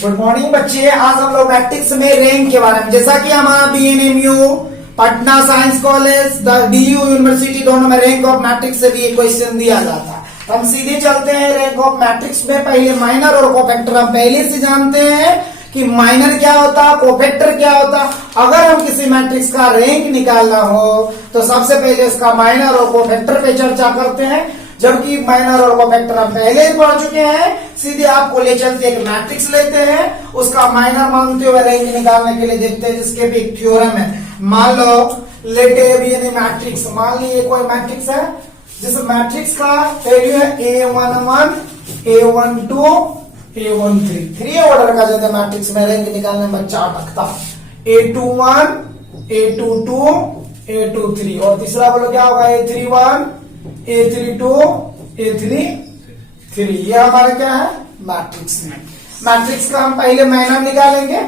Good morning बच्चे। आज हम लोग मैट्रिक्स में रैंक के बारे में, जैसा कि हमारा BNMU, Patna science college, DU university दोनों में रैंक ऑफ मैट्रिक्स से भी एक क्वेश्चन दिया जाता है। हम सीधे चलते हैं रैंक ऑफ मैट्रिक्स में। पहले माइनर और कोफैक्टर हम पहले से जानते हैं कि माइनर क्या होता है, कोफैक्टर क्या होता है। अगर हम किसी मैट्रिक्स का रैंक निकालना हो तो सबसे पहले उसका माइनर और कोफैक्टर पे चर्चा करते हैं, जबकि माइनर और कोफैक्टर हम पहले ही पढ़ चुके हैं। सीधे आपको ले चलते एक मैट्रिक्स लेते हैं, उसका माइनर मानते हुए रैंक निकालने के लिए देखते हैं, जिसके भी एक थ्योरम है। मान लो let A be any matrix, मान लीजिए कोई मैट्रिक्स है जिस मैट्रिक्स का वैल्यू है A11, A12, A13, 3 ऑर्डर का जैसे मैट्रिक्स में रैंक निकालने में बच्चा अटकता। A21, A22, A23 और तीसरा बोलो क्या होगा, A31, A32, A33। ये हमारा क्या है, मैट्रिक्स में। मैट्रिक्स का हम पहले माइनर निकालेंगे,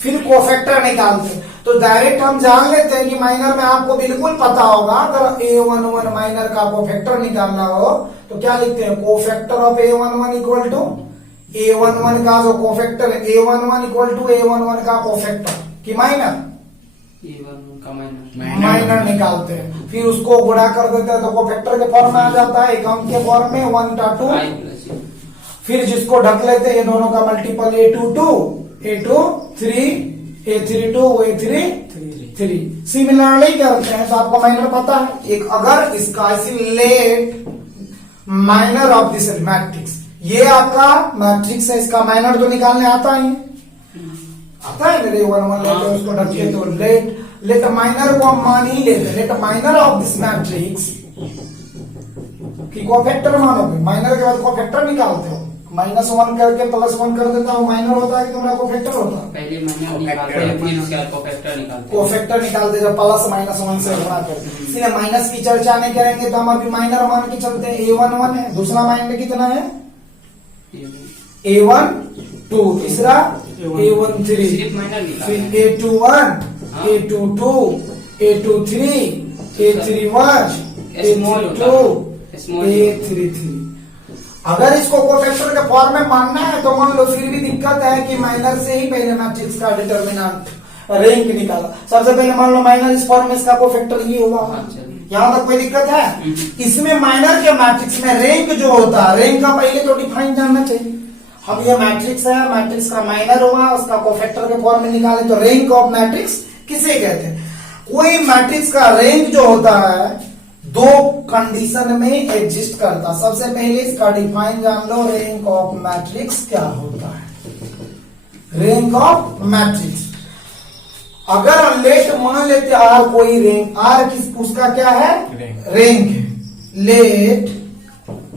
फिर कोफैक्टर निकालते हैं। तो डायरेक्ट हम जान लेते हैं कि माइनर में आपको बिल्कुल पता होगा, अगर A11 माइनर का कोफैक्टर निकालना हो तो क्या लिखते हैं, cofactor of A11 equal to A11 का जो कोफैक्टर है, A11 इक्वल टू A11 का कोफैक्टर की माइनर माइनर निकालते हैं, फिर उसको गुणा कर देते हैं तो कोफैक्टर के फॉर्म में आ जाता है, एक अंक के फॉर्म में 1/2। फिर जिसको ढक लेते हैं ये दोनों का multiple A22, A23, A32, A33। Similarly करते हैं तो आपको माइनर पता है। एक अगर इसका let minor of this matrix, ये आपका मैट्रिक्स है, इसका माइनर तो निकालने आता है मेरे 1 लेते उसको ढकिए तो लेट माइनर को हम मान ही लेते। Let minor of this matrix की कोफैक्टर मानोगे, माइनर के बाद कोफैक्टर निकालते हो, -1 करके +1 कर देता हूँ, माइनर होता है कि तुम्हारा कोफैक्टर होता है। पहले माइनर निकालते हैं फिर उसके बाद कोफैक्टर निकालते हैं। कोफैक्टर निकालते जब +-1 से गुणा करते हैं। इसलिए माइनस की चर्चा नहीं करेंगे तो हम अभी माइनर मान के चलते हैं। A11 है, दूसरा माइनर कितना है, A12, तीसरा A13, फिर A21, A22, A23, A31, A32, A33। अगर इसको कोफैक्टर के फॉर्म में मानना है तो मान लो, फिर भी दिक्कत है कि माइनर से ही पहले मैट्रिक्स का डिटर्मिनेंट रैंक निकाला। सबसे पहले मान लो माइनर इस फॉर्म में, इसका कोफैक्टर ये होगा। यहाँ तक कोई दिक्कत है? इसमें माइनर के मैट्रिक्स में रैंक जो होता है, रैंक का पहले तो डिफाइन जानना चाहिए। हम ये मैट्रिक्स है, मैट्रिक्स का माइनर होगा, उसका कोफैक्टर के फॉर्म में निकाले तो रैंक ऑफ मैट्रिक्स किसे कहते हैं? कोई मैट्रिक्स का रैंक जो होता है दो कंडीशन में एग्जिस्ट करता। सबसे पहले इसका डिफाइन जान लो, रैंक ऑफ मैट्रिक्स क्या होता है। रैंक ऑफ मैट्रिक्स, अगर लेट मान लेते आर कोई रैंक, आर किस उसका क्या है, रैंक है। Let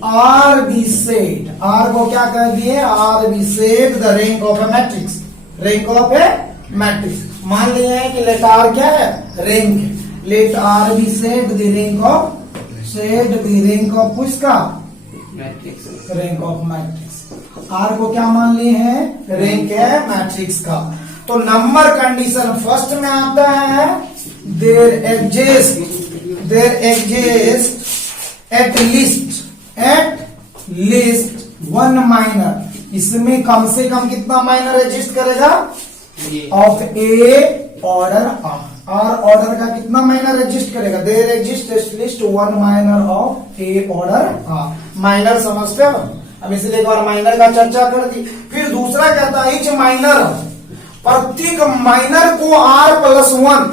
R be set, R को क्या कर दिए, R be set the rank of a matrix, rank of a matrix. मान लिए हैं कि लेट आर क्या है, रैंक है। Let R be set the rank of, set the rank of किसका, matrix, rank of matrix. R को क्या मान लिए हैं, रैंक है मैट्रिक्स का। तो नंबर कंडीशन फर्स्ट में आता है, there exist at least one minor. इसमें कम से कम कितना माइनर एग्जिस्ट करेगा, of a order R order का कितना माइनर एग्जिस्ट करेगा, there exist at least one minor of a order R. Minor समझते हो? अब इसलिए एक बार माइनर का चर्चा कर दी। फिर दूसरा कहता है, इच माइनर, प्रत्येक माइनर को R+1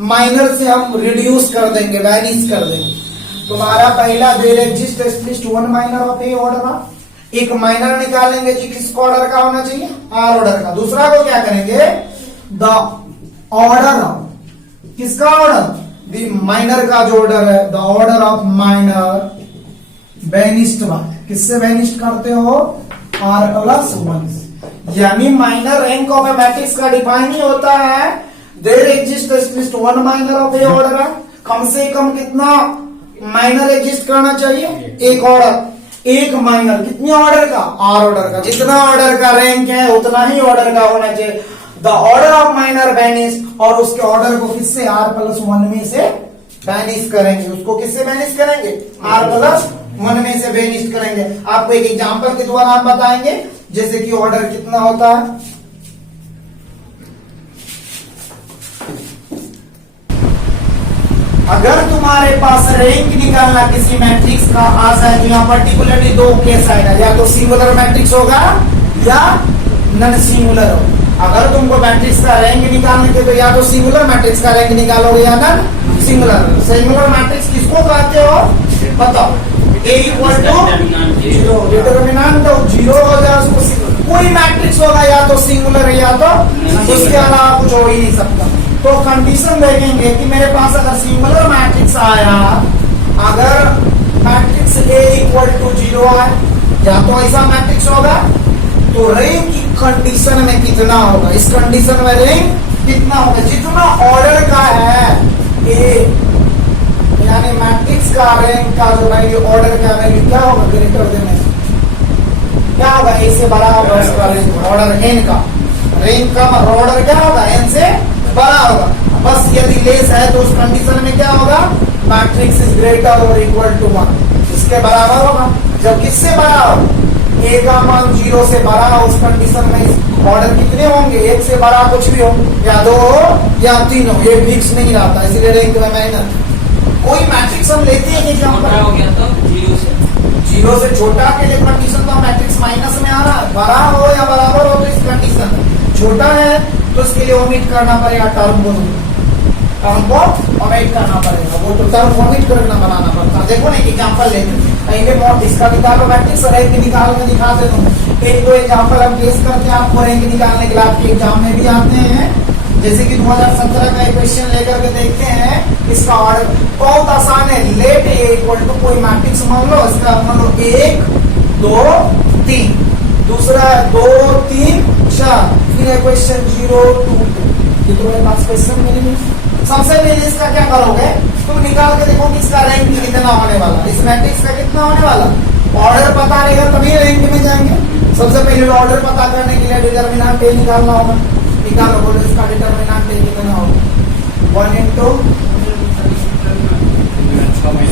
माइनर से हम रिड्यूस कर देंगे, वैनिश कर देंगे। तुम्हारा पहला there exist at least one minor of a order, एक माइनर निकालेंगे जी किस ऑर्डर का होना चाहिए, आर ऑर्डर का। दूसरा को क्या करेंगे, द ऑर्डर ऑफ, किसका ऑर्डर, द माइनर का जो ऑर्डर है, the order of minor vanished by, किससे वैनिश्ड करते हो, R+1। यानी minor rank of a matrix का डिफाइन ही होता है, there exist at least one minor of a order, कम से कम कितना माइनर एग्जिस्ट करना चाहिए, एक ऑर्डर, एक माइनर, कितने ऑर्डर का, आर ऑर्डर का। जितना ऑर्डर का रैंक है उतना ही ऑर्डर का होना चाहिए। The order of minor vanish, और उसके ऑर्डर को किससे, R+1 में से वैनिश करेंगे। उसको किससे वैनिश करेंगे, R+1 में से वैनिश करेंगे। आपको एक एग्जांपल के द्वारा हम बताएंगे जैसे कि ऑर्डर कितना होता है, अगर तुम्हारे पास रैंक निकालना किसी मैट्रिक्स का आ जाए तो यहाँ पर्टिकुलरली दो केस आएगा, या तो सिंगुलर मैट्रिक्स होगा या नन सिंगुलर हो। अगर तुमको मैट्रिक्स का रैंक निकालने के तो या तो सिंगुलर मैट्रिक्स का रैंक निकालोगे या नन सिंगुलर। सिंगुलर मैट्रिक्स किसको कहते हो बताओ? A equal to zero, determinant zero हो जाए उसको कोई मैट्रिक्स होगा या तो सिंगुलर या तो उसके अलावा कुछ हो ही नहीं सकता। तो कंडीशन देखेंगे कि मेरे पास अगर सिंगुलर मैट्रिक्स आया, अगर matrix A equal to zero आए, या तो ऐसा मैट्रिक्स होगा तो रैंक की कंडीशन में कितना होगा, इस कंडीशन में रैंक कितना होगा, जितना ऑर्डर का है A, यानी मैट्रिक्स का रैंक का जो वैल्यू ऑर्डर का वैल्यू क्या होगा, ग्रेटर देन क्या होगा, A से बड़ा होगा उसका रैंक, ऑर्डर n का रैंक का ऑर्डर क्या होगा, n से बड़ा होगा। बस यदि लेस है तो उस कंडीशन में क्या होगा, मैट्रिक्स इज ग्रेटर और इक्वल टू 1, इसके बराबर होगा। जब किससे बड़ा हो, A का मान 0 से बड़ा हो, उस कंडीशन में ऑर्डर कितने होंगे, 1 से बड़ा कुछ भी हो, या 2 हो या 3 हो, ये फिक्स नहीं रहता, इसलिए रैंक में माइनर। कोई मैट्रिक्स हम लेते हैं कि बड़ा हो गया तो 0 से छोटा के लिए कंडीशन तो मैट्रिक्स माइनस में आ रहा है, बड़ा हो या बराबर हो तो इस कंडीशन में छोटा है तो इसके लिए ओमिट करना पड़ेगा, टर्म को ओमिट करना पड़ेगा, वो तो टर्म ओमिट करना बनाना पड़ता है। देखो ना एग्जांपल लेते पहले बहुत इसका निकालो मैट्रिक्स रैंक निकाल के दिखा देता हूँ। एक दो एग्जांपल हम पेश करके आपको रैंक निकालने के लिए आपके एग्जाम में भी आते हैं, जैसे कि 2017 का एक क्वेश्चन लेकर के देखते हैं। इसका ऑर्डर बहुत आसान है, लेट A इक्वल टू कोई मैट्रिक्स मान लो, इसका मान लो 1 2 3, दूसरा है 2 3 4, फिर है क्वेश्चन 0 2 2, ये तो मेरे पास क्वेश्चन मिलेंगे। सबसे पहले इसका क्या करोगे, तुम निकाल के देखो कि इसका रैंक कितना होने वाला, इस मैट्रिक्स का कितना होने वाला। ऑर्डर पता रहेगा तभी रैंक में जाएंगे। सबसे पहले ऑर्डर पता करने के लिए डिटर्मिनेंट A निकालना होगा, निकालो, बोलो इसका डिटर्मिनेंट A कितना होगा, 1 into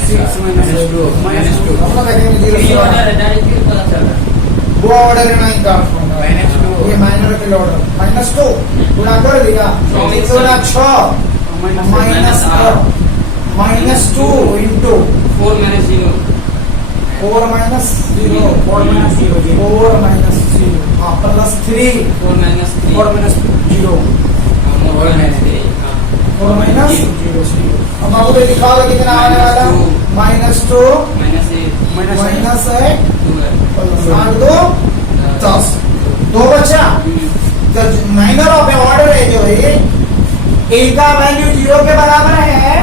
6 minus 2 वो ऑर्डर नहीं काटूंगा, ये माइनर के ऑर्डर -2 गुणा कर दिया, 6 -2 into 4 minus 0 4 minus 0 plus 3 4 minus 3 4 minus 0 4 minus 3 4 minus 0। अब आपको निकालो कितना आने वाला, -2 माइनस 8 2 10 दो बचा। माइनर ऑफ ऑर्डर है जो है A का वैल्यू 0 के बराबर है,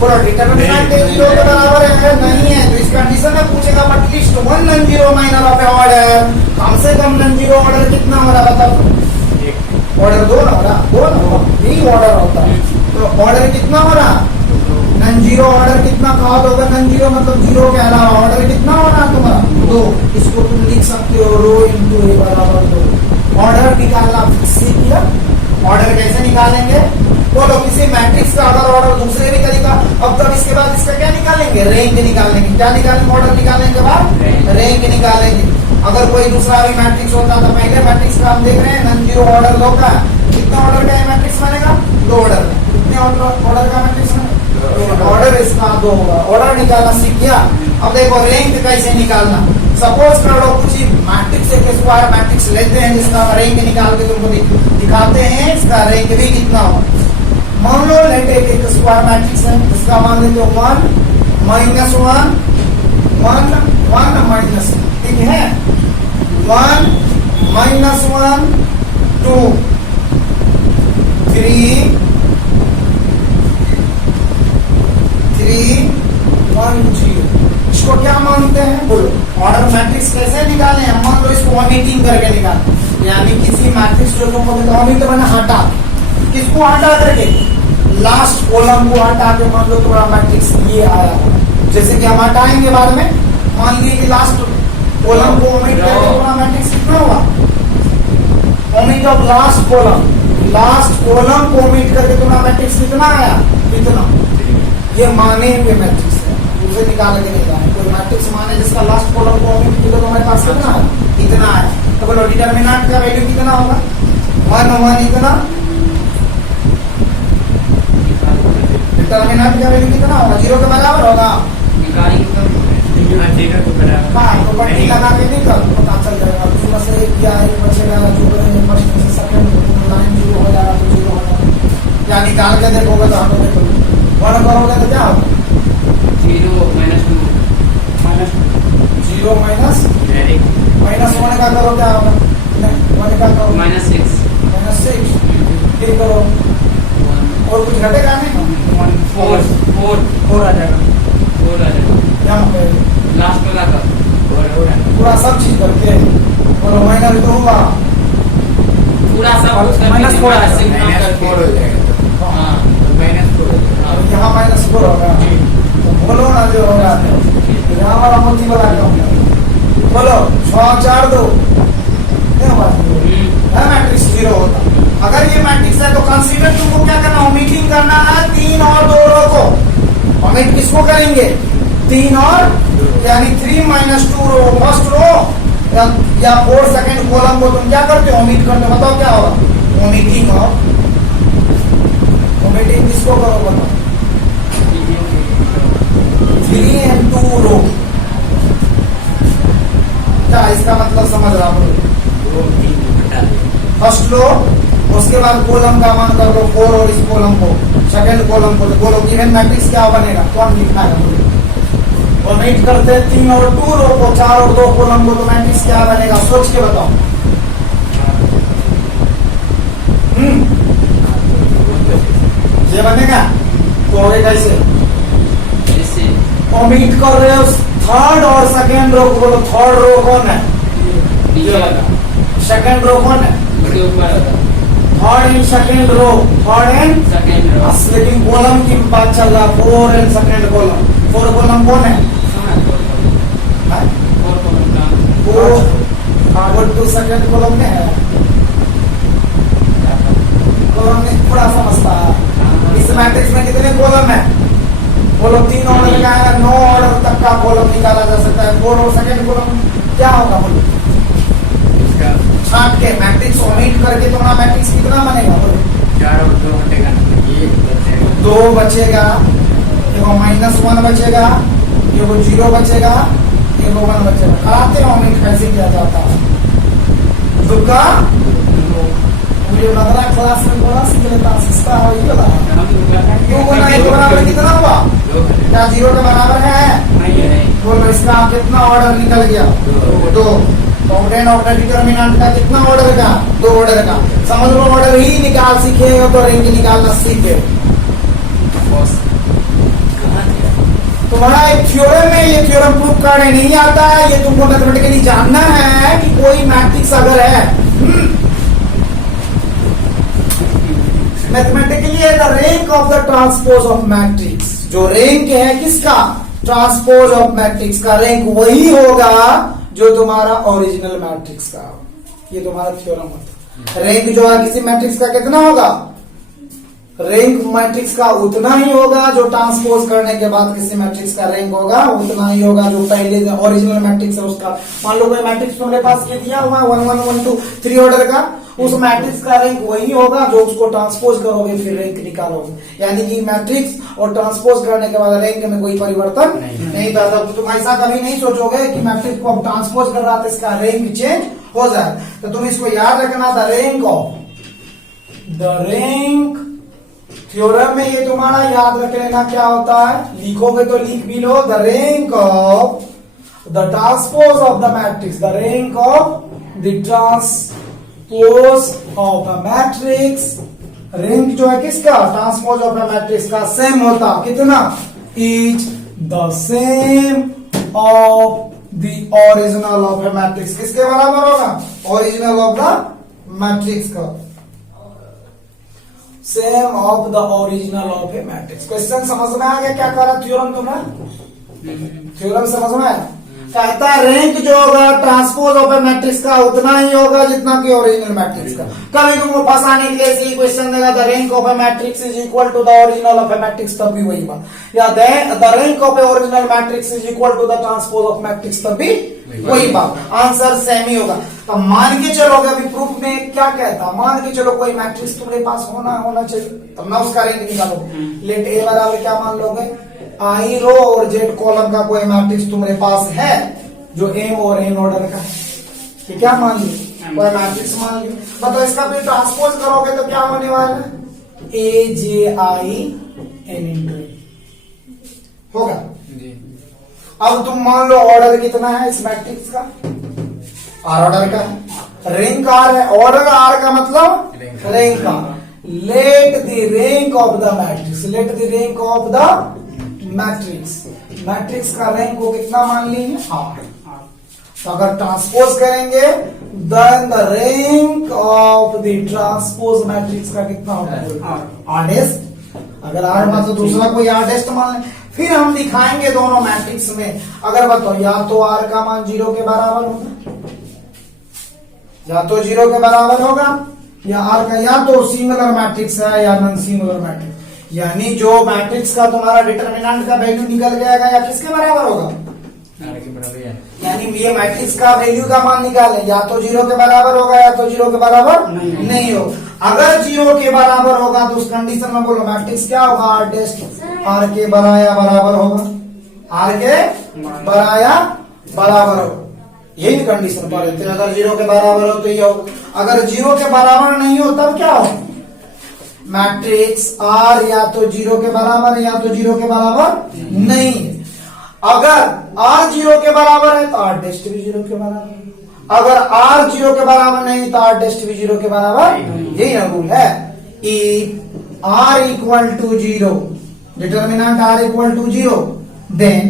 पूरा डिटरमिनेंट 0 के बराबर है नहीं है, तो इस कंडीशन में पूछेगा at least 1 non zero minor of order, कम से कम नॉन जीरो ऑर्डर कितना हो रहा बताओ, ऑर्डर 2 ना हो रहा, 2 ना यही ऑर्डर होता है। तो ऑर्डर कितना हो रहा, नॉन जीरो ऑर्डर कितना कहा होगा, नॉन जीरो मतलब 0 के अलावा ऑर्डर कितना हो रहा तुम्हारा 2, इसको तुम लिख सकते हो रो इंटू A बराबर 2। ऑर्डर निकालना सीख लिया, ऑर्डर कैसे निकालेंगे बोलो, किसी मैट्रिक्स का अगर ऑर्डर दूसरे भी तरीका। अब तब इसके बाद इसका क्या निकालेंगे, रैंक निकालेंगे, क्या निकालेंगे, ऑर्डर निकालने के बाद रैंक निकालेंगे। अगर कोई दूसरा भी मैट्रिक्स होता तो पहले मैट्रिक्स का हम देख रहे हैं नॉन जीरो ऑर्डर 2 का, कितना ऑर्डर का मैट्रिक्स बनेगा 2 ऑर्डर, कितने ऑर्डर का मैट्रिक्स बनेगा, ऑर्डर इसका 2 होगा। ऑर्डर निकालना सीख गया। अब देखो रैंक कैसे निकालना, सपोज करो कुछ मैट्रिक्स एक स्क्वायर मैट्रिक्स लेते हैं जिसका रैंक निकाल के तुमको दिखाते हैं, इसका रैंक भी कितना होगा। मान लो लेट एक स्क्वायर मैट्रिक्स है, इसका मान लेते हो 1 -1 1 1 माइनस, ठीक है, 1 -1 2 3 3 1 0। इसको क्या मानते हैं बोलो, ऑर्डर मैट्रिक्स कैसे निकाले हैं, मान लो इसको ओमिटिंग करके निकाल, यानी किसी मैट्रिक्स जो तुमको ओमिट बना हटा, किसको हटा करके, लास्ट कॉलम को हटा के मान लो तुम्हारा मैट्रिक्स ये आया, जैसे कि हम हटाएंगे बाद में, मान लीजिए कि लास्ट कॉलम को ओमिट करके तुम्हारा मैट्रिक्स कितना होगा, ओमिट ऑफ लास्ट कॉलम को ओमिट करके तुम्हारा मैट्रिक्स कितना आया, कितना, ये माने हुए मैट्रिक्स है, उसे निकाल के नहीं जाए, कोई मैट्रिक्स माने जिसका लास्ट कॉलम को ओमिट किया तो हमारे पास कितना है, इतना है। तो बोलो डिटरमिनेंट का वैल्यू कितना होगा, 1 1 इतना। डिटरमिनेंट का वैल्यू कितना होगा, 0 के बराबर होगा। हाँ तो पट्टी लगा के निकल पता चल जाएगा। 2 में से 1 या 1 बचेगा, जो करेंगे फर्स्ट में से सेकंड लाइन 0 हो जाएगा तो 0 हो जाएगा। या निकाल के देखोगे तो हमें देखो 1 करोगे तो क्या होगा, 0 minus 2 0 माइनस 1 का करो क्या होगा, 1 का करो minus 6 -6 फिर करो और कुछ घटेगा नहीं, 4 आ जाएगा। 4 आ जाएगा यहाँ पे लास्ट में लगा पूरा सब चीज करके और माइनस 2 होगा, पूरा सब कुछ करके minus 4 आएगा। हाँ यहाँ -4 होगा। तो बोलो ना जो होगा यहाँ वाला मोती वाला क्या बोलो 6 4 2 मैट्रिक्स 0 होता। अगर ये मैट्रिक्स है तो कंसीडर तुमको क्या करना, ओमिटिंग करना है 3 और 2 रो को। ओमिट किसको करेंगे, 3 और यानी 3 - 2 रो फर्स्ट रो या 4 सेकंड कॉलम को तुम क्या करते हो, ओमिट करते हो। बताओ क्या होगा, ओमिटिंग ऑफ, ओमिटिंग किसको करो बताओ, 3 and 2 रो। क्या इसका मतलब समझ रहा हो, फर्स्ट रो उसके बाद कॉलम का मान कर लो 4 और इस कॉलम को सेकंड कॉलम को, तो बोलो गिवन मैट्रिक्स क्या बनेगा, कौन लिखना है मुझे। और मीट करते हैं 3 और 2 रो को, 4 और 2 कॉलम को, तो मैट्रिक्स क्या बनेगा, सोच के बताओ। ये बनेगा तो कैसे ओमिट कर रहे हो थर्ड और सेकंड रो को, बोलो थर्ड रो कौन है, सेकंड रो कौन है, third and second row, third and लेकिन कॉलम की बात चल रहा, 4 एंड सेकंड कॉलम। 4 कॉलम कौन है, 4 सेकंड कॉलम में है, कॉलम में थोड़ा समझता है। इस मैट्रिक्स में कितने कॉलम है, बोलो 3 ऑर्डर का है, 9 ऑर्डर तक का कॉलम निकाला जा सकता है। 4 और सेकंड कॉलम क्या होगा, बोलो छाट के मैट्रिक्स ओमिट करके तुम्हारा मैट्रिक्स कितना बनेगा, बोलो 4 और 2 हटेगा, 2 बचेगा, एगो -1 बचेगा, एगो 0 बचेगा, एगो 1 बचेगा। कराते हो ओमिट कैसे किया जाता है, दुक्का मुझे लग रहा है क्लास में बोला सीख लेता, सिस्ता हो ये वाला क्यों बोला, एक बराबर कितना हुआ, क्या 0 के बराबर है, बोलो इसका कितना ऑर्डर निकल गया, 2। ऑर्डर ऑर्डर डिटरमिनेंट का कितना ऑर्डर का, 2 ऑर्डर का। समझ लो ऑर्डर ही निकाल सीखे हो तो रेंज निकालना सीखे। तुम्हारा एक थ्योरम में ये थ्योरम प्रूफ करने नहीं आता है, ये तुमको मैथमेटिकली जानना है कि कोई मैट्रिक्स अगर है मैथमेटिकली है the rank of the transpose of matrix, जो रैंक है किसका, ट्रांसपोज ऑफ मैट्रिक्स का रैंक वही होगा जो तुम्हारा ओरिजिनल मैट्रिक्स का। ये तुम्हारा थ्योरम होता है। रैंक जो है किसी मैट्रिक्स का कितना होगा, रैंक मैट्रिक्स का उतना ही होगा जो ट्रांसपोज करने के बाद किसी मैट्रिक्स का रैंक होगा उतना ही होगा जो पहले ओरिजिनल मैट्रिक्स है उसका। मान लो कोई मैट्रिक्स तुम्हारे पास ये दिया हुआ 1 1 1 2 3 ऑर्डर का, उस मैट्रिक्स का रैंक वही होगा जो उसको ट्रांसपोज करोगे फिर रैंक निकालोगे। यानी कि मैट्रिक्स और ट्रांसपोज करने के बाद रैंक में कोई परिवर्तन नहीं था। तब तुम ऐसा कभी नहीं सोचोगे कि मैट्रिक्स को अब ट्रांसपोज कर रहा था इसका रैंक चेंज हो जाए। तो तुम इसको याद रखना, the rank of, the rank theorem में ये तुम्हारा याद रख लेना क्या होता है, लिखोगे तो लिख भी लो, the rank of the transpose of the matrix, the rank of the transpose of the matrix. Rank जो है किसका, ट्रांसपोज ऑफ द मैट्रिक्स का सेम होता कितना, is the same of the original of a matrix. किसके बराबर होगा, original of the matrix का, same of the original of a matrix. Question समझ में आ गया क्या कर रहा थ्योरम तुम्हें, थ्योरम समझ में आया। कहता है रैंक जो होगा ट्रांसपोज ऑफ ए मैट्रिक्स का उतना ही होगा जितना कि ओरिजिनल मैट्रिक्स का। कभी तुमको फंसाने के लिए ऐसे क्वेश्चन देगा the rank of a matrix is equal to the original of a matrix, तब भी वही बात, या the rank of a original matrix is equal to the transpose of matrix, तब भी वही बात, आंसर सेम ही होगा। तो मान के चलोगे अभी प्रूफ में क्या कहता, मान के चलो कोई मैट्रिक्स तुम्हारे पास होना चाहिए, तब ना उसका रैंक निकालोगे। लेट ए बराबर क्या मान लोगे, आई रो और जेड कॉलम का कोई मैट्रिक्स तुम्हारे पास है जो एम और एन ऑर्डर का है, ये क्या मान लिया, कोई मैट्रिक्स मान लिया। मतलब इसका फिर ट्रांसपोज करोगे तो क्या होने वाला है, ए जे आई एन इंटू होगा। अब तुम मान लो ऑर्डर कितना है इस मैट्रिक्स का, आर ऑर्डर का है, रैंक आर है, ऑर्डर आर का मतलब rank R. Let the rank of the matrix, let the rank of the matrix, matrix का रैंक को कितना मान लिए, आर। तो अगर ट्रांसपोज करेंगे then the rank of the transpose matrix का कितना होगा, आर डेस्ट। अगर आर मान तो दूसरा कोई आर डेस्ट मान ले, फिर हम दिखाएंगे दोनों मैट्रिक्स में। अगर बताओ या तो आर का मान 0 के बराबर होगा, या तो 0 के बराबर होगा, या आर का या तो सिंगुलर मैट्रिक्स है या नॉन सिंगुलर मैट्रिक्स, यानी जो मैट्रिक्स का तुम्हारा डिटरमिनेंट का वैल्यू निकल जाएगा या किसके बराबर होगा, आर के बराबर है। यानी ये मैट्रिक्स का वैल्यू का मान निकाले, या तो 0 के बराबर होगा या तो 0 के बराबर नहीं हो। अगर 0 के बराबर होगा तो उस कंडीशन में बोलो मैट्रिक्स क्या होगा, आर डेस्ट आर के बराया बराबर होगा, आर के बराया बराबर होगा, यही कंडीशन पर रहते हैं। अगर 0 के बराबर हो तो ये होगा, अगर 0 के बराबर नहीं हो तब क्या हो, मैट्रिक्स आर या तो 0 के बराबर या तो 0 के बराबर नहीं। अगर आर 0 के बराबर है तो आर डेस्ट भी 0 के बराबर, अगर आर 0 के बराबर नहीं तो आर डेस्ट भी 0 के बराबर, यही ना रूल है। If R equal to 0, determinant R equal to 0, then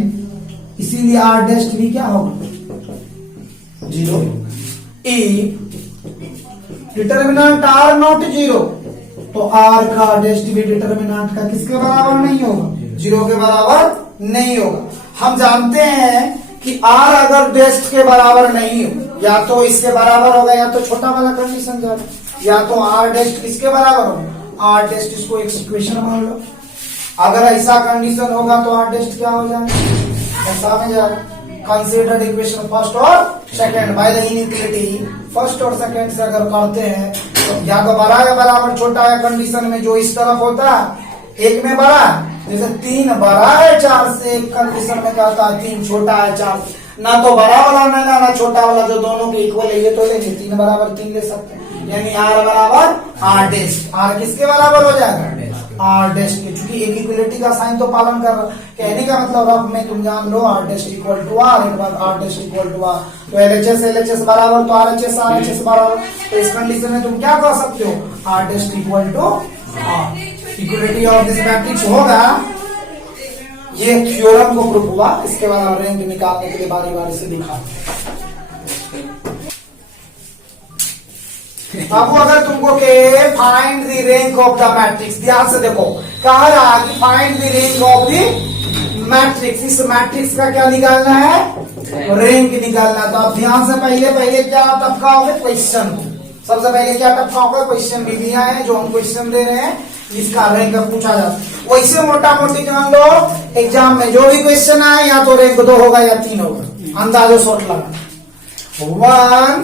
इसीलिए आर डेस्ट भी क्या होगा, 0। इफ डिटर्मिनेंट आर नॉट 0, तो आर का डेस्ट भी डिटर्मिनेंट का किसके बराबर नहीं होगा, 0 के बराबर नहीं होगा। हम जानते हैं कि आर अगर डेस्ट के बराबर नहीं हो, या तो इसके बराबर होगा या तो छोटा वाला कंडीशन जाएगा, या तो आर डेस्ट किसके बराबर होगा, आर डेस्ट, इसको एक इक्वेशन मान लो। अगर ऐसा कंडीशन होगा तो आर डेस्ट क्या हो जाएगा, ऐसा में जाएगा। कंसीडर्ड इक्वेशन फर्स्ट और second by the inequality, first और सेकंड से अगर करते हैं तो या तो बड़ा या बराबर छोटा है कंडीशन में जो इस तरफ होता है, एक में बड़ा, जैसे 3 बड़ा है 4 से, एक कंडीशन में कहता है 3 छोटा है 4, ना तो बड़ा वाला ना छोटा वाला, जो दोनों के इक्वल है ये तो लेंगे, 3 बराबर 3 ले सकते हैं, यानी आर बराबर आर डेस्ट। आर किसके बराबर हो जाएगा, आर डेस्ट के, चूंकि एक इक्वलिटी का साइन तो पालन कर रहा, कहने का मतलब रफ में तुम जान लो are dash equal to are, एक बार are dash equal to are, तो एलएचएस बराबर तो आरएचएस बराबर, तो इस कंडीशन में तुम क्या कह सकते हो, R dash equal to R. Equality of this matrix होगा, ये थ्योरम को प्रूफ हुआ। इसके बाद हम रैंक निकालने के लिए बारी बारी से दिखा। अब अगर तुमको के find the rank of the matrix, ध्यान से देखो, कह रहा कि find the rank of the matrix, इस मैट्रिक्स का क्या निकालना है, रैंक निकालना है। तो आप ध्यान से पहले क्या टपकाओगे, क्वेश्चन। सबसे पहले क्या टपकाओगे, क्वेश्चन भी दिया है जो हम क्वेश्चन दे रहे हैं, इसका रैंक पूछा जाता है। वैसे मोटा मोटी जान लो, एग्जाम में जो भी क्वेश्चन आए या तो रैंक 2 होगा या 3 होगा, अंदाजो शॉर्ट लगा, 1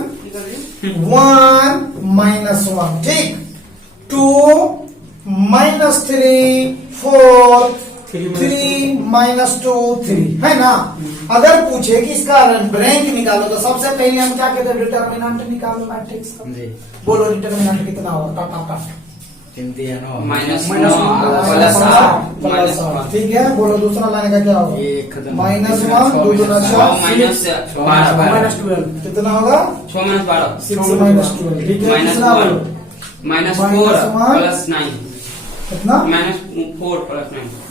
-1 ठीक, 2 -3 4 3 -2 3 है ना। अगर पूछे कि इसका रैंक निकालो तो सबसे पहले हम क्या कहते हैं, डिटर्मिनेंट निकालो मैट्रिक्स का। बोलो डिटर्मिनेंट कितना होगा, टाटा माइनस ठीक है। बोलो दूसरा लाने का क्या होगा, -1 2 -12 कितना होगा, 6 -12 ठीक है। तीसरा बोलो -4 + 9 कितना,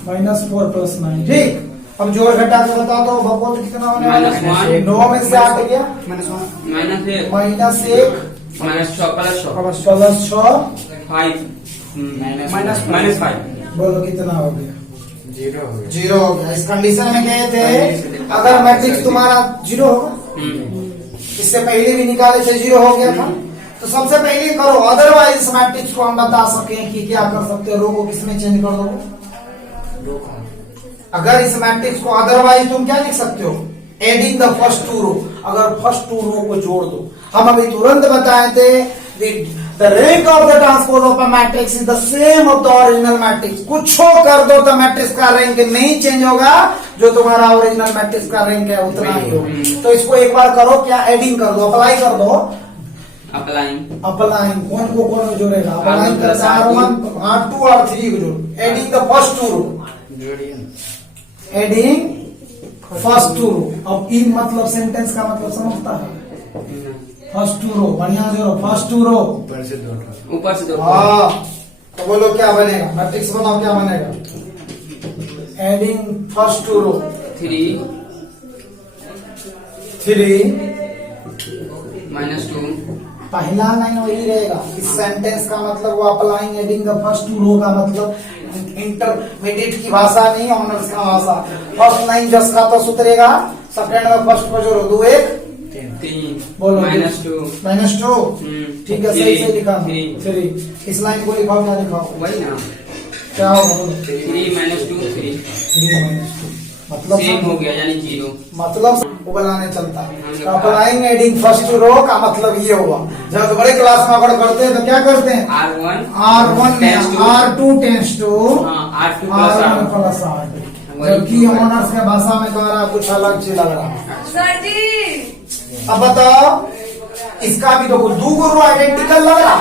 -4 + 9 ठीक। अब जोड़ घटा के बता दो भगवत तो कितना होने वाला है, 9 में से 8 गया, -1 +6 -6 -5 बोलो कितना हो गया, जीरो हो गया। जीरो हो गया। इस कंडीशन में गए थे अगर मैट्रिक्स तुम्हारा जीरो होगा, इससे पहले भी निकाले थे जीरो हो गया था। तो सबसे पहले करो, अदरवाइज इस मैट्रिक्स को हम बता सके कि क्या कर सकते हो, रो को किसमें चेंज कर दो। अगर इस मैट्रिक्स को अदरवाइज तुम क्या लिख सकते हो, एडिंग द फर्स्ट टू रो, अगर फर्स्ट टू रो को जोड़ दो। हम अभी तुरंत बताए थे the rank of the transpose of a matrix is the same of the original matrix. कुछ कर दो तो मैट्रिक्स का रैंक नहीं चेंज होगा, जो तुम्हारा ओरिजिनल मैट्रिक्स का रैंक है उतना ही होगा। तो इसको एक बार करो, क्या एडिंग कर दो, अप्लाई कर दो। अप्लाइंग कौन को कौन जोड़ेगा, अप्लाइंग करता है R1 R2 R3 को जोड़। Adding the first two row, adding first two row. अब इन मतलब सेंटेंस का मतलब समझता है, फर्स्ट टू रो, बढ़िया जोड़ो, फर्स्ट टू रो ऊपर से दो। हाँ, तो बोलो क्या बनेगा, मैट्रिक्स बनाओ क्या बनेगा। एडिंग फर्स्ट टू रो 3 -2 पहला लाइन वही रहेगा। इस सेंटेंस का मतलब वो applying adding the first two row का मतलब इंटरमीडिएट की भाषा नहीं, ऑनर्स का भाषा। फर्स्ट लाइन जस का तो सुधरेगा, सेकंड में फर्स्ट को जोड़ो, 2 1 3 बोलो -2 ठीक है, सही से लिखा 3। इस लाइन को लिखाओ, क्या लिखाओ, वही ना, क्या होगा 3 -2 3 3 मतलब सेम हो गया, यानी 0। मतलब वो बनाने चलता है। तो अप्लाइंग एडिंग फर्स्ट रो का मतलब ये हुआ, जब बड़े क्लास में अगर करते हैं तो क्या करते हैं, R1 में R2 tense to R1 plus R2, जबकि ऑनर्स के भाषा में तुम्हारा कुछ अलग चीज लग रहा है। सर जी अब बताओ, इसका भी तो कुछ 2 रो आइडेंटिकल लग रहा,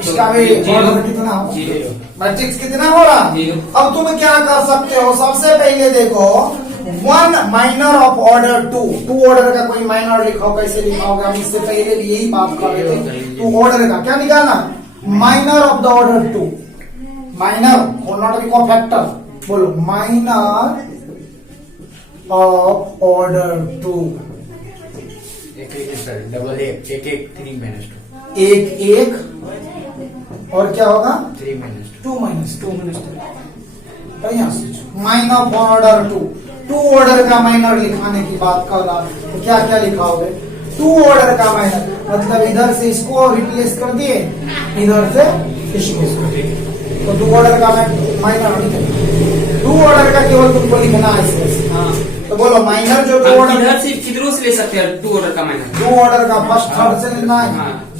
इसका भी ऑर्डर कितना हो, मैट्रिक्स कितना हो रहा। अब तुम क्या कर सकते हो, सबसे पहले देखो 1 माइनर ऑफ ऑर्डर 2 ऑर्डर का कोई माइनर लिखाओ, कैसे लिखाओगे, हम इससे पहले भी यही बात कर रहे थे। 2 ऑर्डर का क्या निकालना, minor of the order 2, minor और नॉट को फैक्टर, बोलो माइनर ऑफ ऑर्डर 2, डबल 1 3 -2 1 और क्या होगा 3 2 -2 बढ़िया। माइनर ऑफ ऑर्डर 2 ऑर्डर का माइनर लिखाने की बात कर रहा, तो क्या क्या लिखाओगे, 2 ऑर्डर का माइनर मतलब इधर से इसको रिप्लेस कर दिए, इधर से इसको, तो 2 ऑर्डर का माइनर, 2 ऑर्डर का केवल तुमको लिखना है इसमें। हाँ, तो बोलो माइनर जो 2 हम ऑर्डर, इधर से किधरों से ले सकते हैं 2 ऑर्डर का माइनर, 2 ऑर्डर का फर्स्ट थर्ड से लेना है,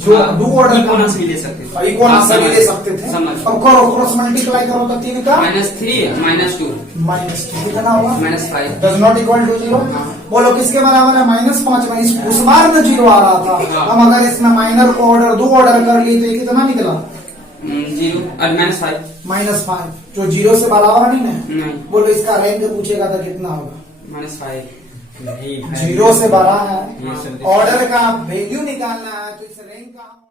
जो 2 ऑर्डर इक्वल से भी ले सकते हैं, इक्वल से भी ले सकते थे। समझ। अब करो क्रॉस मल्टीप्लाई करो तो 3 का -3 -2 -2 कितना होगा, -5 डज नॉट इक्वल टू 0। बोलो किसके बराबर है, -5 में। उस बार में 0 आ रहा था, हम अगर इसमें माइनर को ऑर्डर 2 ऑर्डर कर लिए तो ये कितना निकला, 0 और -5 -5, जो 0 से बराबर नहीं है। नहीं, बोलो इसका रैंक पूछेगा तो कितना होगा, -5 0 से बड़ा है, ऑर्डर का वैल्यू निकालना है तो इस रैंक का